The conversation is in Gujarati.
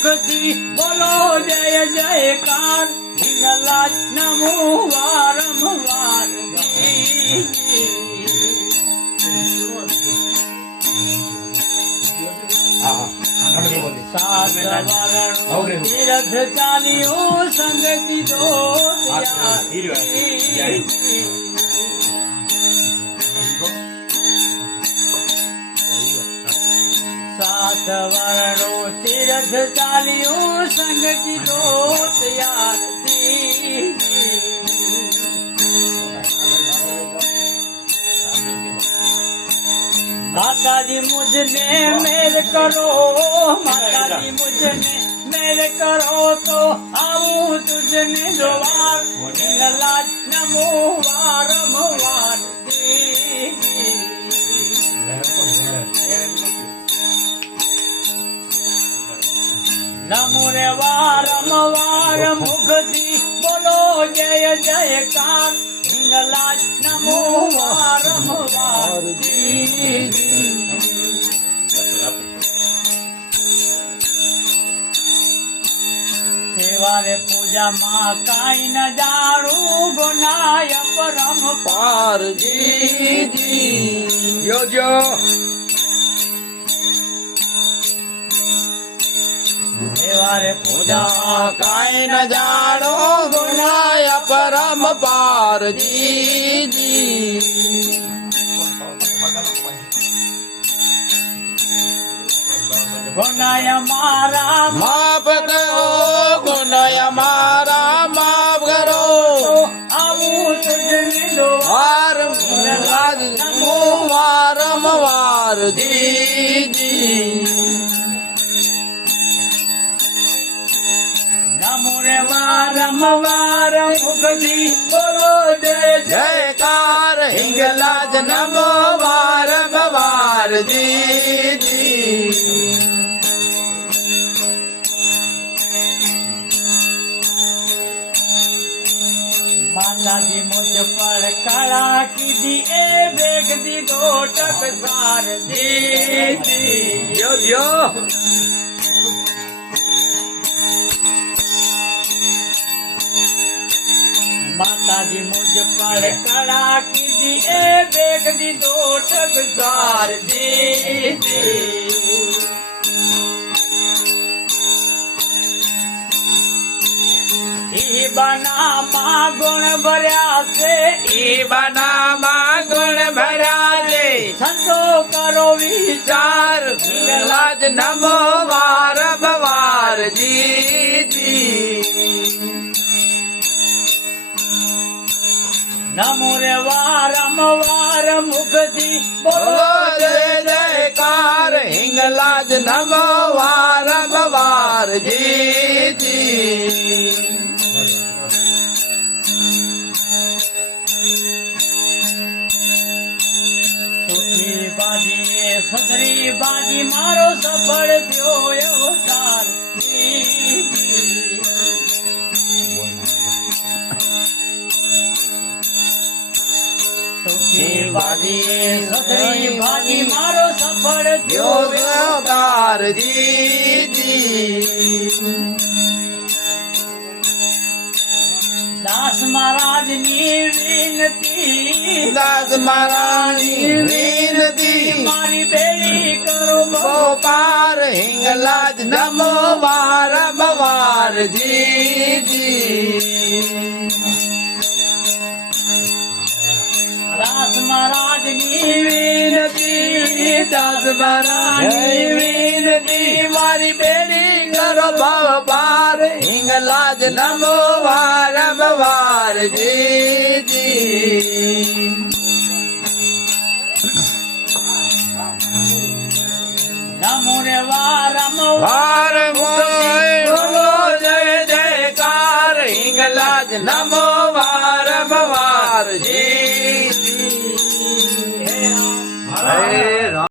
મુખથી બોલો જય જયકાર હિંગલાજ નમો વારંવાર સાત વારણ તીરથ ચાલ્યું સંગ કીધો સાત વારણો તીરથ ચાલ્યું સંગ કીધો તૈયાર માતાજી મુझने मेल करो माताजी मुझने मेल करो तो आऊं तुझने द्वार हिंगलाज नमो वारंવાર નમો રે વારંવાર મુખથી બોલો જય જયકાર હિંગલાજ નમો વારંવાર સેવારે પૂજામાં કાંઈ ન જાણું ગુનાય પરમ પારજી જોજો સેવારે પૂજામાં કાંઈ ન જાણો ગુનાય પરમ પારજી ગુનાય મારા માફ કરો ગુનાય મારા માફ કરો આવું તુજને દ્વાર નમો વારંવાર જી નમો રે વારંવાર મુખથી બોલો જય જયકાર હિંગલાજ નમો વારંવાર જી માતાજી મુझ પર કળા કીધી એ બેગ દીધો ટકસાર દી જો માતાજી મુझ પર કળા કીધી એ બેગ દીધો ટકસાર દી ઈબાનામાં ગુણ ભર્યા છે ઈબાનામાં ગુણ ભર્યા છે સંતો કરો વિચાર હિંગલાજ નમો વારંવાર જી નમો રે વારંવાર મુખથી બોલો જય જયકાર હિંગલાજ નમો વારંવાર જી સદરી બાજી મારો સફળ થયો અવતાર સદરી બાજી મારો સફળ થયો અવતાર જી દાસ મહારાજ ની વિનતી દાસ મહારાણી વિનતી મારી બેડી કરો પાર હિંગલાજ નમો વારંવાર જી દાસ મહારાજ ની વિનતી દાસ મહારાજ ની વિનતી મારી બેડી કરો પાર હિંગલાજ નમો વારંવાર જી નમો રે વારંવાર બોલો જય જયકાર હિંગલાજ નમો વારંવાર જી હરે